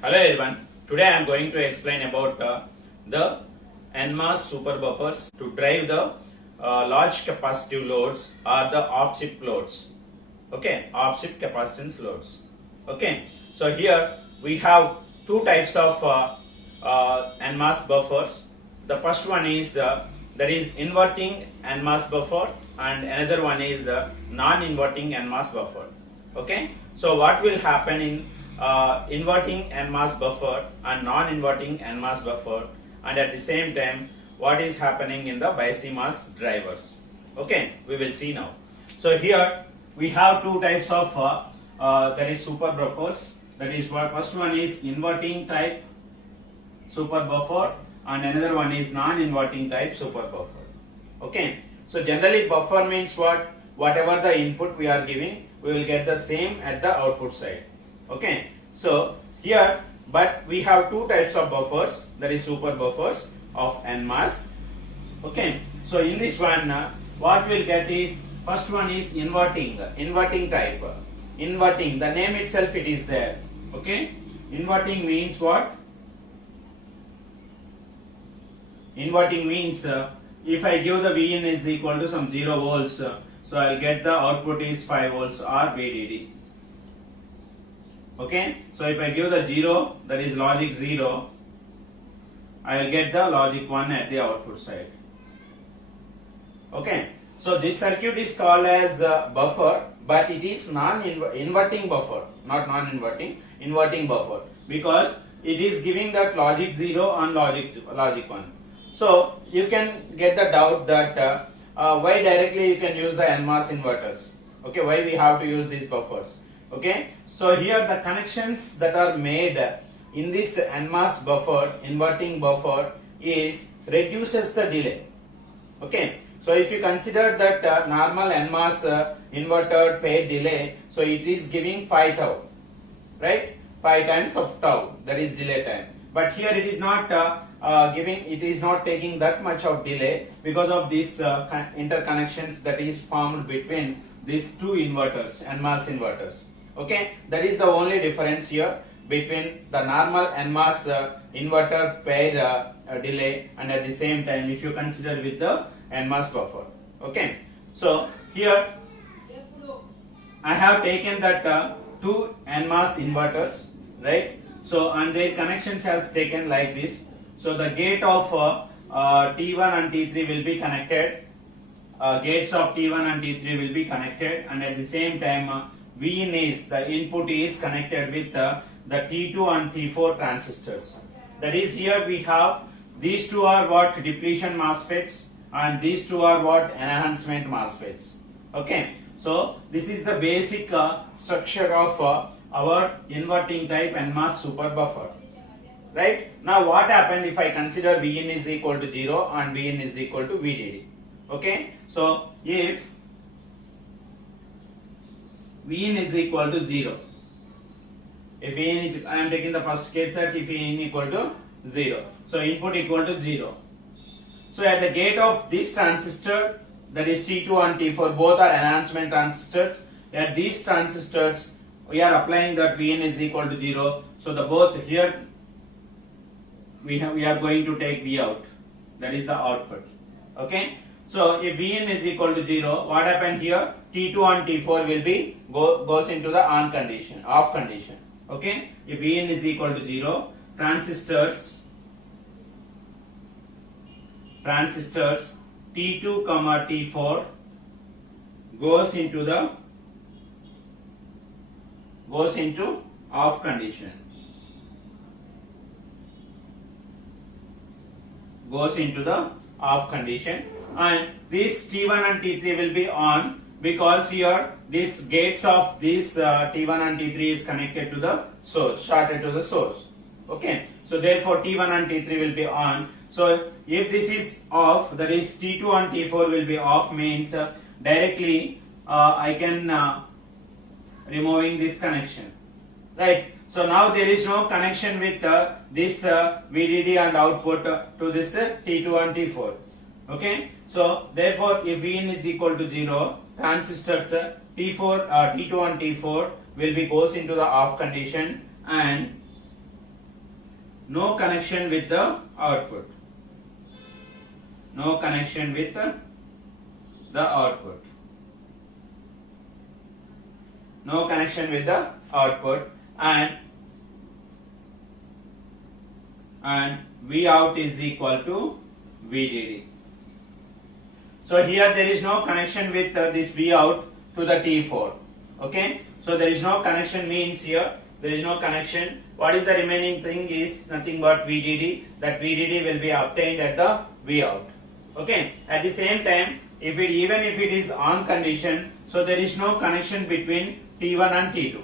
Hello everyone. Today I am going to explain about the NMOS super buffers to drive the large capacitive loads or the off-chip loads. Okay, off-chip capacitance loads. Okay, so here we have two types of NMOS buffers. The first one is that is inverting NMOS buffer, and another one is non-inverting NMOS buffer. Okay, so what will happen in inverting NMOS buffer and non-inverting NMOS buffer, and at the same time what is happening in the BiCMOS drivers. Okay, we will see now. So here we have two types of that is super buffers. That is what first one is inverting type super buffer and another one is non-inverting type super buffer. Okay, so generally buffer means what? Whatever the input we are giving, we will get the same at the output side. Okay, so here but we have two types of buffers, that is super buffers of NMOS. Okay, so in this one what we'll get is first one is inverting type. Inverting, the name itself it is there. Okay, inverting means what? Inverting means if I give the Vin is equal to some 0 volts, so I'll get the output is 5 volts or VDD. Okay, so if I give the 0, that is logic 0, I will get the logic 1 at the output side. Okay, so this circuit is called as buffer, but it is non-inverting buffer, not non-inverting, inverting buffer, because it is giving that logic 0 and logic 1. So you can get the doubt that why directly you can use the NMOS inverters. Okay, why we have to use these buffers. Okay, so here the connections that are made in this NMOS buffer, inverting buffer, is reduces the delay. Okay, so if you consider that normal NMOS inverter pair delay, so it is giving 5 tau, right? 5 times of tau, that is delay time. But here it is not it is not taking that much of delay because of these interconnections that is formed between these two inverters, NMOS inverters. Okay, that is the only difference here between the normal NMOS inverter pair delay and at the same time if you consider with the NMOS buffer. Okay, so here I have taken that two NMOS inverters, right? So and their connections has taken like this. So the gate of T1 and T3 will be connected. Gates of T1 and T3 will be connected, and at the same time Vin is the input is connected with the T2 and T4 transistors. That is, here we have these two are what depletion MOSFETs and these two are what enhancement MOSFETs. Okay, so this is the basic structure of our inverting type NMOS super buffer. Right, now what happened if I consider Vin is equal to 0 and Vin is equal to VDD. Okay, so if Vin is equal to 0, if Vin, I am taking the first case that if Vin equal to 0, so input equal to 0. So at the gate of this transistor, that is T2 and T4, both are enhancement transistors. At these transistors we are applying that Vin is equal to 0. So the both here we are going to take V out, that is the output. Okay, so if Vin is equal to 0, what happened here? T2 and T4 will be goes into the on condition, off condition. Okay, if Vin is equal to 0, transistors T2 comma T4 goes into off condition. Goes into the off condition, and this T1 and T3 will be on because here these gates of this T1 and T3 is connected to the source, shorted to the source. Okay, so therefore T1 and T3 will be on. So if this is off, that is T2 and T4 will be off, means directly I can removing this connection, right? So now there is no connection with this VDD and output to this T2 and T4. Okay, so therefore if Vin is equal to 0, transistors T2 and T4 will be goes into the off condition, and no connection with the output. No connection with the output. No connection with the output, and V out is equal to VDD. So here there is no connection with this V out to the T4. Okay, so there is no connection, means here there is no connection. What is the remaining thing is nothing but VDD. That VDD will be obtained at the V out. Okay, at the same time, even if it is on condition, so there is no connection between T1 and T2.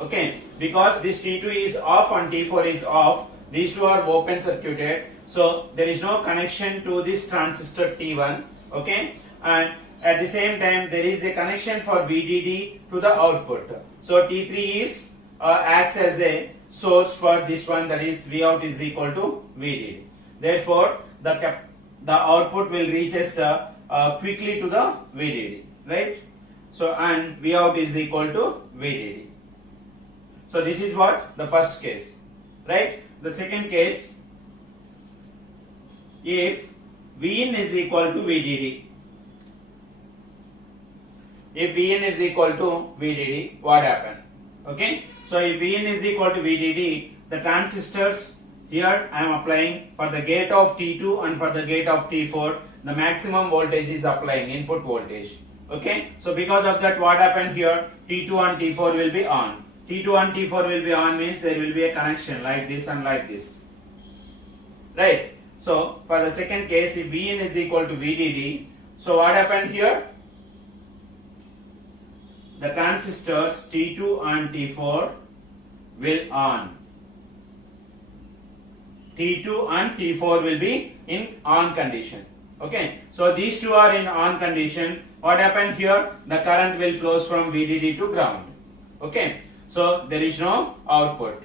Okay, because this T2 is off and T4 is off, these two are open circuited, so there is no connection to this transistor T1. Okay, and at the same time there is a connection for VDD to the output. So T3 is acts as a source for this one, that is V out is equal to VDD. Therefore, the output will reach quickly to the VDD, right? So, and V out is equal to VDD. So this is what the first case, right? The second case, if V in is equal to VDD. If V in is equal to VDD, what happened? Okay, so if V in is equal to VDD, the transistors here I am applying for the gate of T2 and for the gate of T4, the maximum voltage is applying, input voltage. Okay, so because of that, what happened here? T2 and T4 will be on. T2 and T4 will be on means there will be a connection like this and like this, right? So for the second case, if V in is equal to VDD, so what happened here? The transistors T2 and T4 will on. T2 and T4 will be in on condition. Okay, so these two are in on condition. What happened here? The current will flows from VDD to ground. Okay, so there is no output.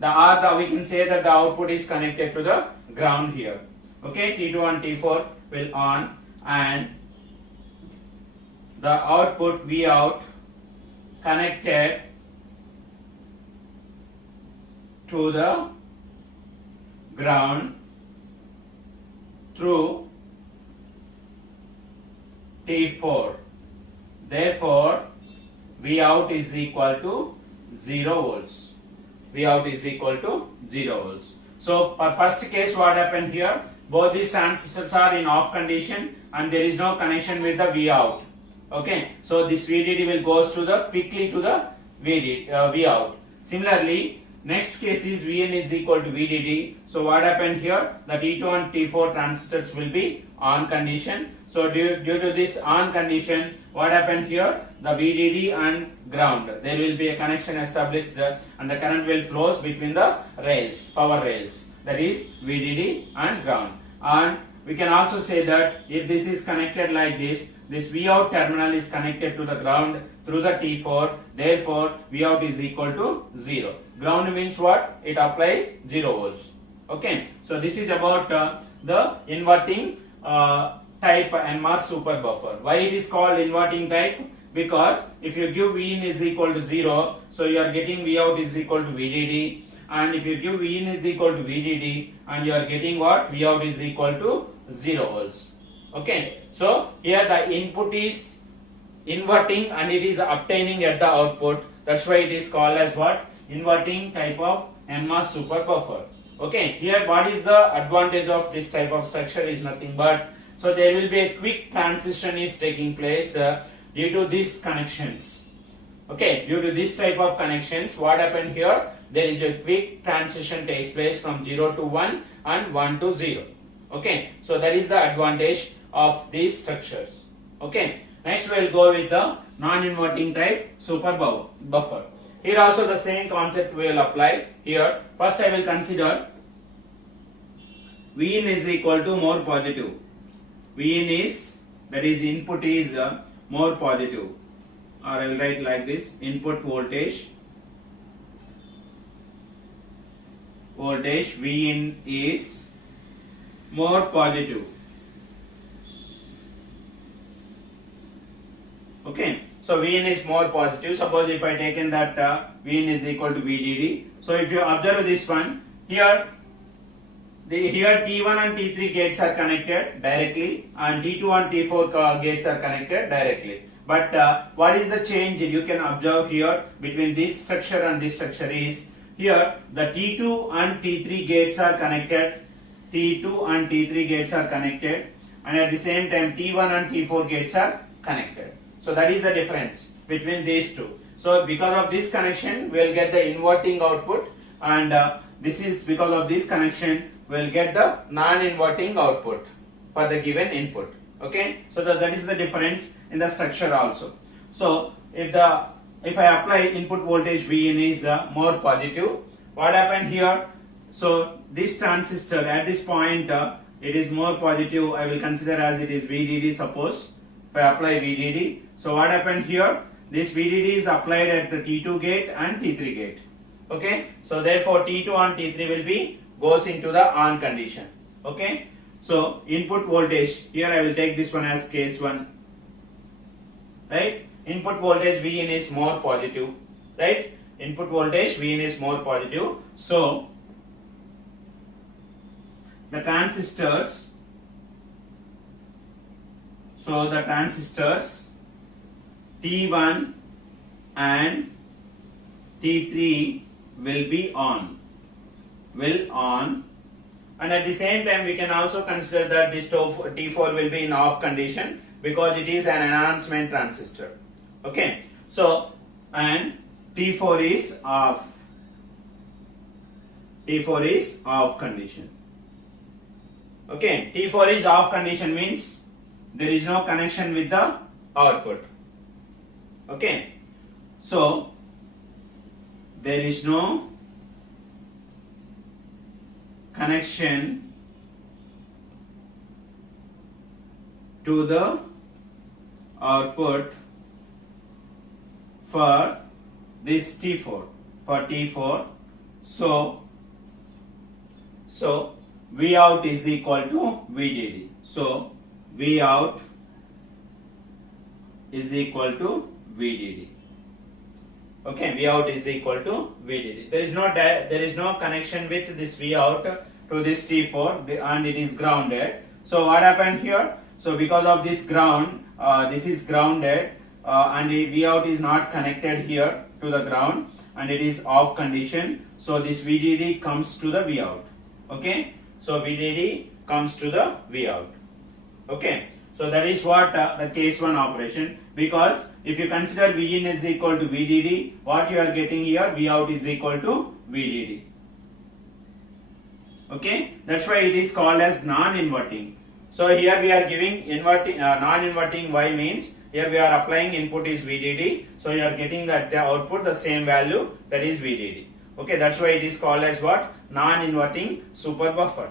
We can say that the output is connected to the ground here. Okay, T2 and T4 will on, and the output V out connected to the ground through T4. Therefore, V out is equal to 0 volts. V out is equal to 0 volts. So, for first case, what happened here? Both these transistors are in off condition and there is no connection with the V out. Okay, so this VDD will goes to the quickly to the V out. Similarly, next case is Vn is equal to VDD. So what happened here? The T2 and T4 transistors will be on condition. So due to this on condition, what happened here? The VDD and ground, there will be a connection established and the current will flows between the rails, power rails, that is VDD and ground. And we can also say that if this is connected like this V out terminal is connected to the ground through the T4, therefore V out is equal to 0. Ground means what? It applies 0 volts. Okay, so this is about the inverting type NMOS super buffer. Why it is called inverting type? Because if you give V in is equal to 0, so you are getting V out is equal to VDD, and if you give V in is equal to VDD and you are getting what? V out is equal to 0 volts. Okay, so here the input is inverting and it is obtaining at the output. That's why it is called as what? Inverting type of NMOS super buffer. Okay, here what is the advantage of this type of structure is nothing but, so there will be a quick transition is taking place due to these connections. Okay, due to this type of connections, what happened here? There is a quick transition takes place from 0 to 1 and 1 to 0. Okay, so that is the advantage of these structures. Okay, next we will go with the non-inverting type super buffer. Here also the same concept we will apply here. First I will consider V in is equal to more positive. V in is, that is input is more positive, or I will write like this: input voltage V in is more positive. Okay, so V in is more positive. Suppose if I taken that V in is equal to VDD. So if you observe this one, here here T1 and T3 gates are connected directly, and T2 and T4 gates are connected directly. But what is the change you can observe here between this structure and this structure is, here the T2 and T3 gates are connected, T2 and T3 gates are connected, and at the same time T1 and T4 gates are connected. So that is the difference between these two. So because of this connection we will get the inverting output, and this is because of this connection we will get the non-inverting output for the given input. Okay, so that is the difference in the structure also. So if I apply input voltage Vin is more positive, what happened here? So this transistor at this point it is more positive. I will consider as it is VDD. Suppose if I apply VDD, so what happened here? This VDD is applied at the T2 gate and T3 gate. Okay, so therefore T2 and T3 will be goes into the on condition. Okay, so input voltage, here I will take this one as case 1, right? Input voltage Vin is more positive, right? Input voltage Vin is more positive. So the transistors T1 and T3 will be on, and at the same time we can also consider that this T4 will be in off condition because it is an enhancement transistor. Okay, so and T4 is off, condition. Okay, T4 is off condition means there is no connection with the output. Okay, so there is no connection to the output for this T4, so Vout is equal to VDD. So Vout is equal to VDD. Okay, Vout is equal to VDD. There is no connection with this Vout to this T4 and it is grounded. So what happened here? So because of this ground, this is grounded and the Vout is not connected here to the ground and it is off condition. So this VDD comes to the Vout. Okay, so VDD comes to the Vout. Okay, so that is what the case 1 operation, because if you consider Vin is equal to VDD, what you are getting here, Vout is equal to VDD. Okay, that's why it is called as non-inverting. So here we are giving inverting, non-inverting. Why means here we are applying input is VDD, so you are getting that the output the same value, that is VDD. Okay, that's why it is called as what? Non-inverting super buffer.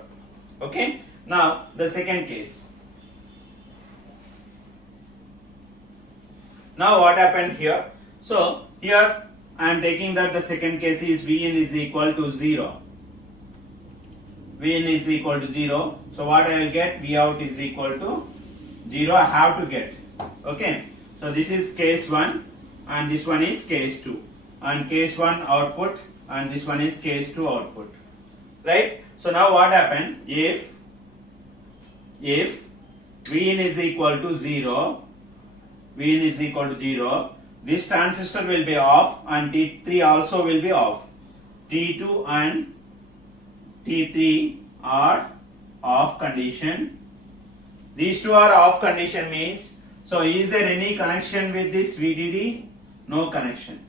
Okay, now the second case. Now what happened here? So here I am taking that the second case is Vn is equal to 0. Vn is equal to 0. So what I will get? Vout is equal to 0. I have to get. Okay. So this is case 1 and this one is case 2. And case 1 output and this one is case 2 output. Right? So now what happened? If Vn is equal to 0, Vn is equal to 0, this transistor will be off and T3 also will be off. T2 and T3 are off condition. These two are off condition means, so is there any connection with this VDD? No connection.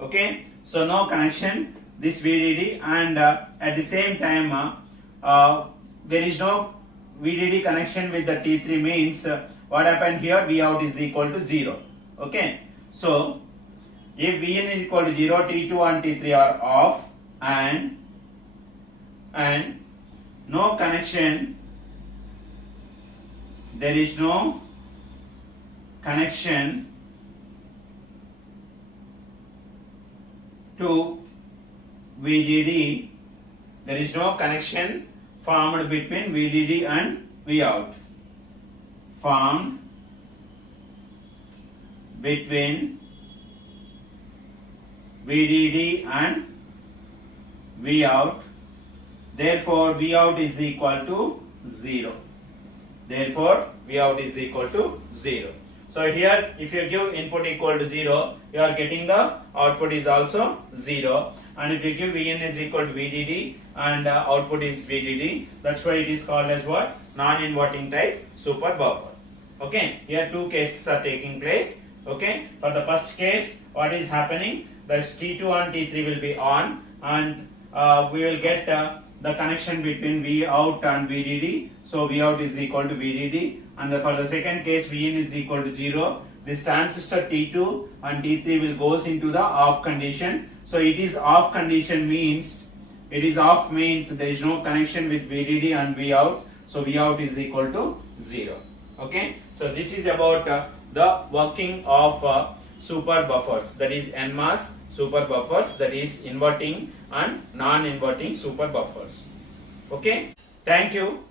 Okay, so no connection this VDD, and at the same time there is no VDD connection with the T3 means what happened here? Vout is equal to 0. Okay, so if Vn is equal to 0, T2 and T3 are off and no connection, there is no connection to VDD, there is no connection formed between VDD and Vout, formed between VDD and Vout, Therefore, V out is equal to 0. Therefore, V out is equal to 0. So here, if you give input equal to 0, you are getting the output is also 0. And if you give Vin is equal to VDD and output is VDD, that's why it is called as what? Non-inverting type super buffer. Okay, here two cases are taking place. Okay, for the first case, what is happening? The T2 and T3 will be on, and we will get the connection between V out and VDD. So V out is equal to VDD, and for the second case, Vin is equal to 0. This transistor T2 and T3 will goes into the off condition. So it is off condition means there is no connection with VDD and V out. So V out is equal to 0. Okay, so this is about the working of super buffers, that is NMOS super buffers, that is inverting and non-inverting super buffers. Okay, thank you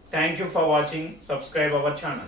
for watching. Subscribe our channel.